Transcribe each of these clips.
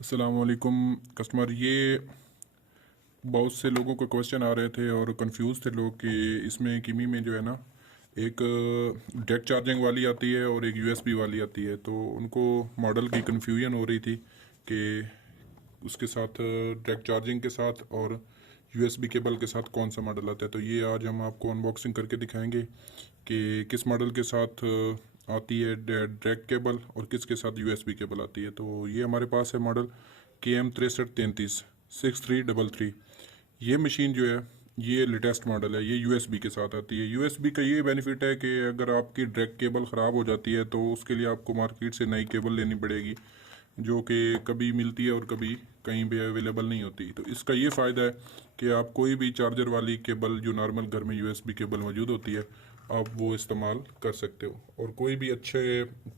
अस्सलाम वालेकुम कस्टमर। ये बहुत से लोगों को क्वेश्चन आ रहे थे और कंफ्यूज थे लोग कि इसमें किमी में जो है ना, एक डेक चार्जिंग वाली आती है और एक यूएसबी वाली आती है। तो उनको मॉडल की कन्फ्यूजन हो रही थी कि उसके साथ डेक चार्जिंग के साथ और यूएसबी केबल के साथ कौन सा मॉडल आता है। तो ये आज हम आपको अनबॉक्सिंग करके दिखाएंगे कि किस मॉडल के साथ आती है ड्रैग केबल और किसके साथ यूएसबी केबल आती है। तो ये हमारे पास है मॉडल KM6333 6333। ये मशीन जो है ये लेटेस्ट मॉडल है। ये यूएसबी के साथ आती है। यूएसबी का ये बेनिफिट है कि अगर आपकी ड्रैग केबल ख़राब हो जाती है तो उसके लिए आपको मार्केट से नई केबल लेनी पड़ेगी, जो कि कभी मिलती है और कभी कहीं भी अवेलेबल नहीं होती। तो इसका ये फ़ायदा है कि आप कोई भी चार्जर वाली केबल जो नॉर्मल घर में यूएसबी केबल मौजूद होती है आप वो इस्तेमाल कर सकते हो। और कोई भी अच्छे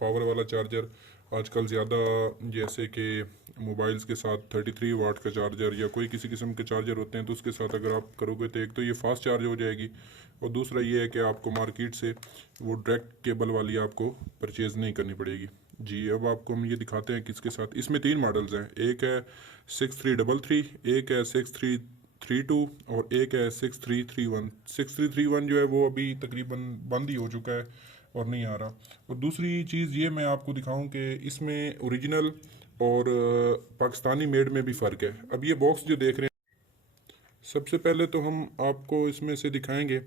पावर वाला चार्जर आजकल ज़्यादा, जैसे कि मोबाइल्स के साथ 33 वाट का चार्जर या कोई किसी किस्म के चार्जर होते हैं, तो उसके साथ अगर आप करोगे तो एक तो ये फास्ट चार्ज हो जाएगी और दूसरा ये है कि आपको मार्केट से वो डायरेक्ट केबल वाली आपको परचेज़ नहीं करनी पड़ेगी। जी, अब आपको हम ये दिखाते हैं किसके साथ। इसमें 3 मॉडल्स हैं, एक है 6333, एक है 6332 और एक है 6331। 6331 जो है वो अभी तकरीबन बंद ही हो चुका है और नहीं आ रहा। और दूसरी चीज़ ये मैं आपको दिखाऊं कि इसमें ओरिजिनल और पाकिस्तानी मेड में भी फ़र्क है। अब ये बॉक्स जो देख रहे हैं, सबसे पहले तो हम आपको इसमें से दिखाएंगे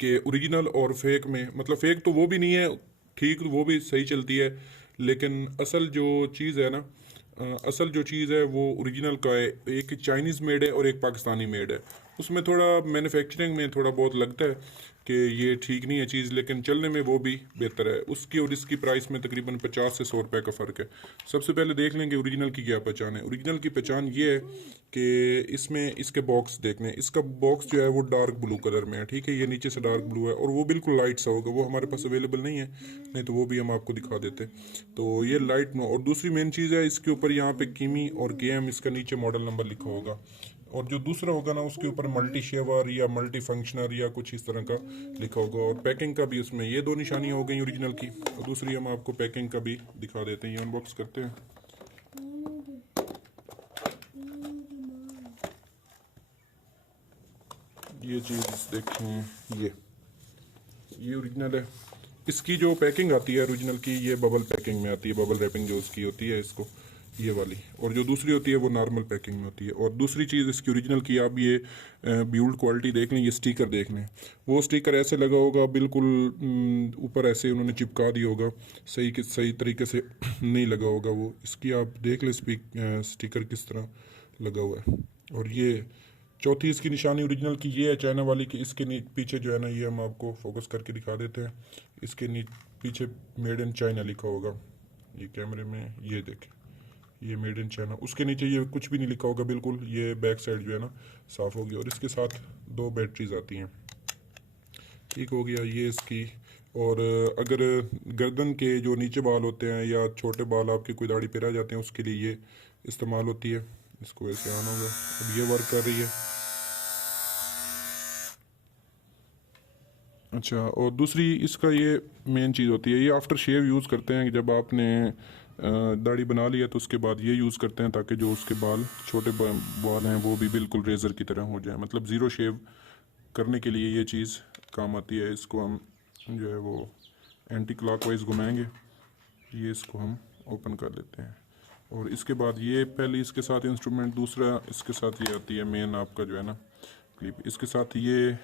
कि ओरिजिनल और फेक में, मतलब फेक तो वो भी नहीं है, ठीक वो भी सही चलती है, लेकिन असल जो चीज़ है ना, असल जो चीज़ है वो ओरिजिनल का है। एक चाइनीज़ मेड है और एक पाकिस्तानी मेड है। उसमें थोड़ा मैन्युफैक्चरिंग में थोड़ा बहुत लगता है कि ये ठीक नहीं है चीज़, लेकिन चलने में वो भी बेहतर है। उसकी और इसकी प्राइस में तकरीबन 50 से 100 रुपये का फ़र्क है। सबसे पहले देख लेंगे ओरिजिनल की क्या पहचान है। ओरिजिनल की पहचान ये है कि इसमें इसके बॉक्स देख लें। इसका बॉक्स जो है वो डार्क ब्लू कलर में है, ठीक है। ये नीचे से डार्क ब्लू है और वो बिल्कुल लाइट सा होगा। वो हमारे पास अवेलेबल नहीं है, नहीं तो वो भी हम आपको दिखा देते। तो ये लाइट नो। और दूसरी मेन चीज़ है, इसके ऊपर यहाँ पे किमी और KM इसका नीचे मॉडल नंबर लिखा होगा। और जो दूसरा होगा ना उसके ऊपर मल्टी शेवर या मल्टी फंक्शनर या कुछ इस तरह का लिखा होगा। और पैकिंग का भी उसमें ये 2 निशानियाँ हो गई ओरिजिनल की। और दूसरी हम आपको पैकिंग का भी दिखा देते हैं। ये अनबॉक्स करते हैं। ये चीज़ देखें, ये ओरिजिनल है। इसकी जो पैकिंग आती है ओरिजिनल की, ये बबल पैकिंग में आती है। बबल रैपिंग जो उसकी होती है इसको, ये वाली। और जो दूसरी होती है वो नॉर्मल पैकिंग में होती है। और दूसरी चीज़ इसकी ओरिजिनल की, आप ये बिल्ड क्वालिटी देख लें, ये स्टिकर देख लें। वो स्टिकर ऐसे लगा होगा बिल्कुल, ऊपर ऐसे उन्होंने चिपका दिया होगा, सही तरीके से नहीं लगा होगा वो। इसकी आप देख लें स्टिकर किस तरह लगा हुआ है। और ये चौथी इसकी निशानी ओरिजिनल की ये है चाइना वाली की। इसके पीछे जो है ना, ये हम आपको फोकस करके दिखा देते हैं। इसके पीछे मेड इन चाइना लिखा होगा। ये कैमरे में ये देखें, ये मेड इन चाइना। उसके नीचे ये कुछ भी नहीं लिखा होगा बिल्कुल। ये बैक साइड जो है ना साफ़ होगी। और इसके साथ 2 बैटरीज आती हैं, ठीक हो गया ये इसकी। और अगर गर्दन के जो नीचे बाल होते हैं या छोटे बाल आपके कोई दाढ़ी पे रह जाते हैं, उसके लिए ये इस्तेमाल होती है। इसको ऐसे ऑन होगा। अब ये वर्क कर रही है। अच्छा, और दूसरी इसका ये मेन चीज़ होती है, ये आफ्टर शेव यूज़ करते हैं। जब आपने दाढ़ी बना लिया तो उसके बाद ये यूज़ करते हैं ताकि जो उसके बाल छोटे बाल हैं वो भी बिल्कुल रेज़र की तरह हो जाए। मतलब ज़ीरो शेव करने के लिए ये चीज़ काम आती है। इसको हम जो है वो एंटी क्लॉकवाइज घुमाएंगे। ये इसको हम ओपन कर लेते हैं। और इसके बाद ये पहले इसके साथ इंस्ट्रूमेंट, दूसरा इसके साथ ये आती है मेन आपका जो है ना क्लिप। इसके साथ ये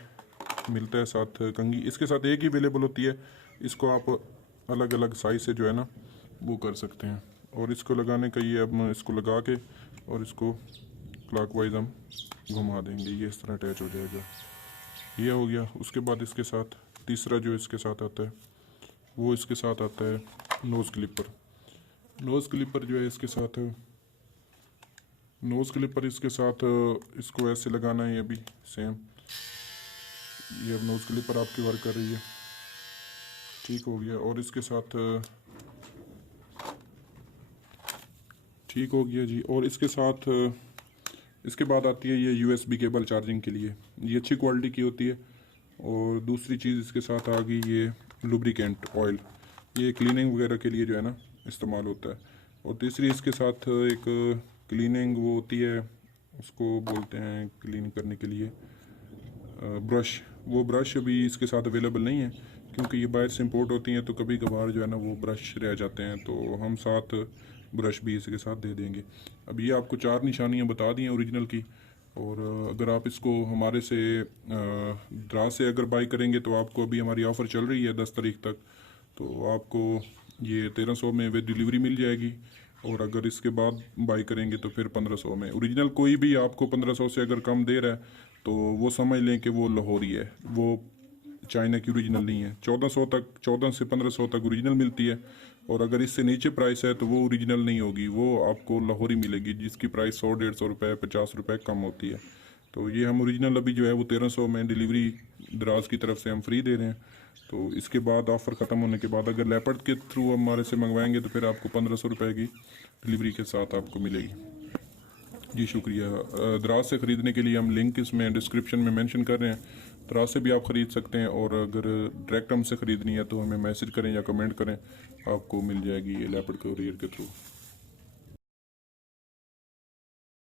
मिलता है साथ कंघी। इसके साथ एक ही अवेलेबल होती है। इसको आप अलग अलग साइज से जो है ना वो कर सकते हैं। और इसको लगाने का ये, अब इसको लगा के और इसको क्लॉकवाइज हम घुमा देंगे, ये इस तरह अटैच हो जाएगा। ये हो गया। उसके बाद इसके साथ तीसरा जो इसके साथ आता है वो इसके साथ आता है नोज़ क्लिपर। नोज़ क्लिपर जो है इसके साथ, नोज़ क्लिपर इसके साथ इसको ऐसे लगाना है अभी सेम। ये अब नोज़ क्लिपर आपकी वर्क कर रही है, ठीक हो गया। और इसके साथ ठीक हो गया जी। और इसके साथ इसके बाद आती है ये यूएसबी केबल चार्जिंग के लिए। ये अच्छी क्वालिटी की होती है। और दूसरी चीज़ इसके साथ आ गई ये लुब्रिकेंट ऑयल। ये क्लीनिंग वगैरह के लिए जो है ना इस्तेमाल होता है। और तीसरी इसके साथ एक क्लीनिंग वो होती है, उसको बोलते हैं क्लीन करने के लिए ब्रश। वो ब्रश अभी इसके साथ अवेलेबल नहीं है क्योंकि ये बाहर से इंपोर्ट होती हैं, तो कभी कभार जो है ना वो ब्रश रह जाते हैं, तो हम साथ ब्रश भी इसके साथ दे देंगे। अब ये आपको 4 निशानियाँ बता दी हैं ओरिजिनल की। और अगर आप इसको हमारे से द्रास से अगर बाई करेंगे तो आपको अभी हमारी ऑफ़र चल रही है 10 तारीख तक, तो आपको ये 1300 में विद डिलीवरी मिल जाएगी। और अगर इसके बाद बाई करेंगे तो फिर 1500 में। ओरिजिनल कोई भी आपको 1500 से अगर कम दे रहा है तो वो समझ लें कि वो लाहौरी है, वो चाइना की ओरिजिनल नहीं है। 1400 तक, 14 से 1500 तक ओरिजिनल मिलती है। और अगर इससे नीचे प्राइस है तो वो ओरिजिनल नहीं होगी, वो आपको लाहौरी मिलेगी जिसकी प्राइस 100-150 रुपये 50 रुपये कम होती है। तो ये हम ओरिजिनल अभी जो है वो 1300 में डिलीवरी दराज की तरफ से हम फ्री दे रहे हैं। तो इसके बाद ऑफ़र ख़त्म होने के बाद अगर लेपर्ड के थ्रू हमारे से मंगवाएंगे तो फिर आपको 1500 रुपये की डिलीवरी के साथ आपको मिलेगी। जी शुक्रिया। दराज से ख़रीदने के लिए हम लिंक इसमें डिस्क्रिप्शन में मेंशन कर रहे हैं, दराज से भी आप ख़रीद सकते हैं। और अगर डायरेक्ट हमसे ख़रीदनी है तो हमें मैसेज करें या कमेंट करें, आपको मिल जाएगी ये लेपर्ड कोरियर के थ्रू।